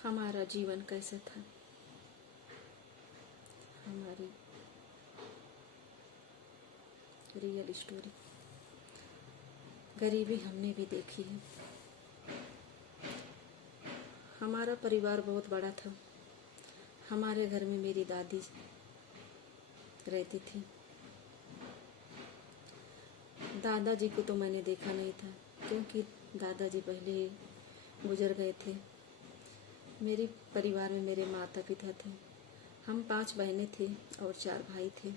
हमारा जीवन कैसा था, हमारी रियल स्टोरी। गरीबी हमने भी देखी है। हमारा परिवार बहुत बड़ा था। हमारे घर में मेरी दादी रहती थी। दादाजी को तो मैंने देखा नहीं था क्योंकि दादाजी पहले ही गुजर गए थे। मेरे परिवार में मेरे माता पिता थे। हम 5 बहनें थे और 4 भाई थे।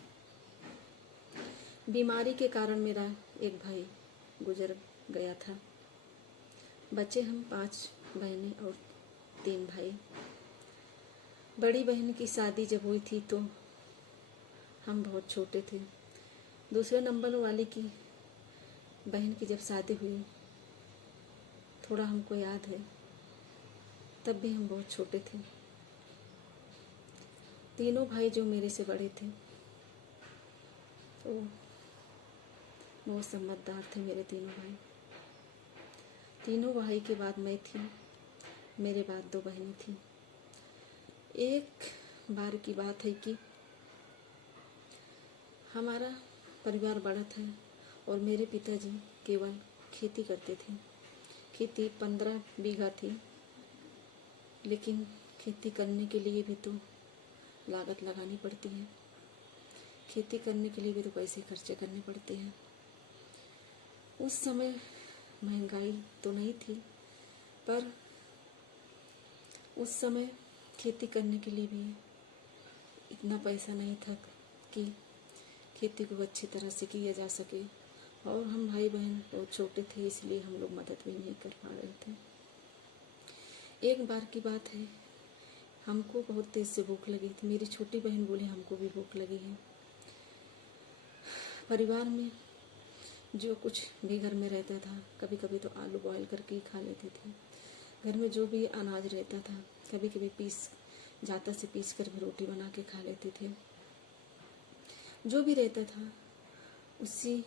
बीमारी के कारण मेरा एक भाई गुजर गया था। बचे हम 5 बहनें और 3 भाई। बड़ी बहन की शादी जब हुई थी तो हम बहुत छोटे थे। दूसरे नंबर वाली की बहन की जब शादी हुई, थोड़ा हमको याद है, तब भी हम बहुत छोटे थे। तीनों भाई जो मेरे से बड़े थे तो बहुत समझदार थे। मेरे तीनों भाई, तीनों भाई के बाद मैं थी, मेरे बाद 2 बहनें थीं। एक बार की बात है कि हमारा परिवार बड़ा था और मेरे पिताजी केवल खेती करते थे। खेती 15 बीघा थी, लेकिन खेती करने के लिए भी तो लागत लगानी पड़ती है। खेती करने के लिए भी तो पैसे खर्चे करने पड़ते हैं। उस समय महंगाई तो नहीं थी, पर उस समय खेती करने के लिए भी इतना पैसा नहीं था कि खेती को अच्छी तरह से किया जा सके। और हम भाई बहन बहुत छोटे थे, इसलिए हम लोग मदद भी नहीं कर पा रहे थे। एक बार की बात है, हमको बहुत तेज़ से भूख लगी थी। मेरी छोटी बहन बोली हमको भी भूख लगी है। परिवार में जो कुछ भी घर में रहता था, कभी कभी तो आलू बॉयल करके ही खा लेते थे। घर में जो भी अनाज रहता था, कभी कभी जाता से पीस कर भी रोटी बना के खा लेते थे। जो भी रहता था उसी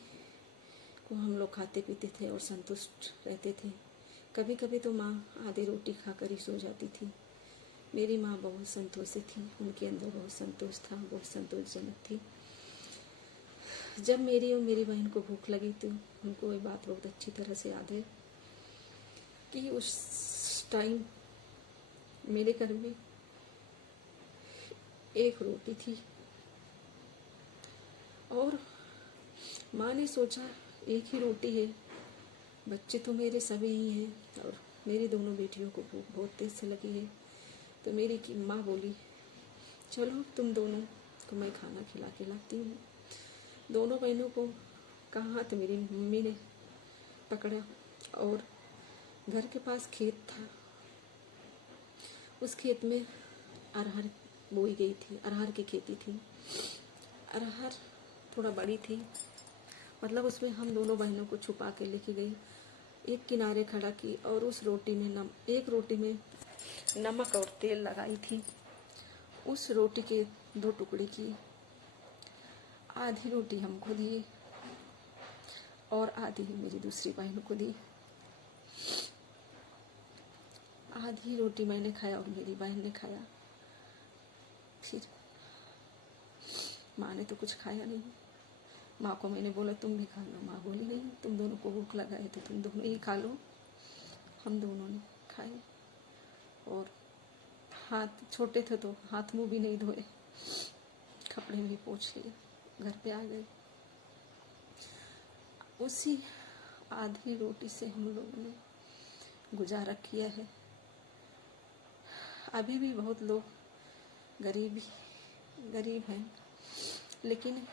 को हम लोग खाते पीते थे और संतुष्ट रहते थे। कभी कभी तो माँ आधी रोटी खाकर ही सो जाती थी। मेरी माँ बहुत संतोषी थी, उनके अंदर बहुत संतोष था, बहुत संतोषजनक थी। जब मेरी और मेरी बहन को भूख लगी तो उनको ये बात बहुत अच्छी तरह से याद है कि उस टाइम मेरे घर में एक रोटी थी और माँ ने सोचा एक ही रोटी है, बच्चे तो मेरे सभी ही हैं और मेरी दोनों बेटियों को भूख बहुत तेज से लगी है। तो मेरी की माँ बोली, चलो तुम दोनों को मैं खाना खिला के लाती हूँ। दोनों बहनों को का हाथ मेरी मम्मी ने पकड़ा और घर के पास खेत था। उस खेत में अरहर बोई गई थी, अरहर की खेती थी। अरहर थोड़ा बड़ी थी, मतलब उसमें हम दोनों बहनों को छुपा के लेके गई, एक किनारे खड़ा की और उस रोटी में एक रोटी में नमक और तेल लगाई थी। उस रोटी के 2 टुकड़े की, आधी रोटी हमको दी और आधी मेरी दूसरी बहन को दी। आधी रोटी मैंने खाया और मेरी बहन ने खाया। फिर माँ ने तो कुछ खाया नहीं। माँ को मैंने बोला तुम भी खा लो। माँ बोली नहीं, तुम दोनों को भूख लगा है तो तुम दोनों ही खा लो। हम दोनों ने खाए और हाथ छोटे थे तो हाथ मुंह भी नहीं धोए, कपड़े भी पोंछ लिए, घर पे आ गए। उसी आधी रोटी से हम लोगों ने गुजारा किया है। अभी भी बहुत लोग गरीब हैं, लेकिन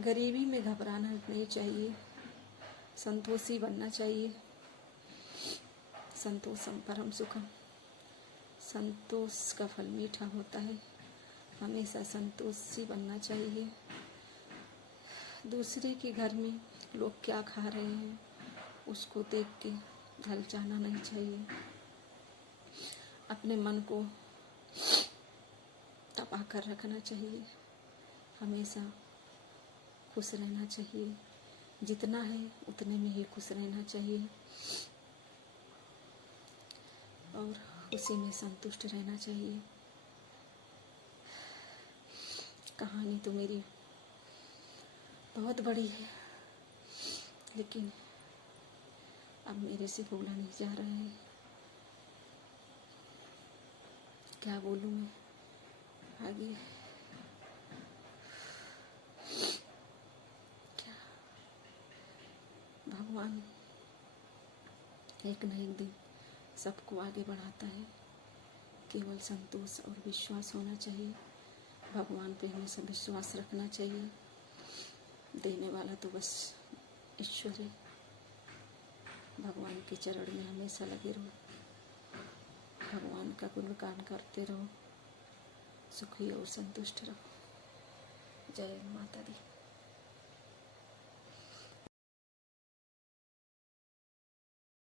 गरीबी में घबराना नहीं चाहिए, संतोषी बनना चाहिए। संतोषम परम सुखम, संतोष का फल मीठा होता है। हमेशा संतोषी बनना चाहिए। दूसरे के घर में लोग क्या खा रहे हैं उसको देख के हलचाना नहीं चाहिए। अपने मन को तपा कर रखना चाहिए। हमेशा खुश रहना चाहिए। जितना है उतने में ही खुश रहना चाहिए और उसी में संतुष्ट रहना चाहिए। कहानी तो मेरी बहुत बड़ी है, लेकिन अब मेरे से बोला नहीं जा रहा है। क्या बोलूँ मैं आगे? क्या भगवान एक न एक दिन सबको आगे बढ़ाता है। केवल संतोष और विश्वास होना चाहिए। भगवान पे हमेशा विश्वास रखना चाहिए। देने वाला तो बस ईश्वर है। भगवान के चरण में हमेशा लगे रहो, भगवान का गुणगान करते रहो, सुखी और संतुष्ट रहो। जय माता दी।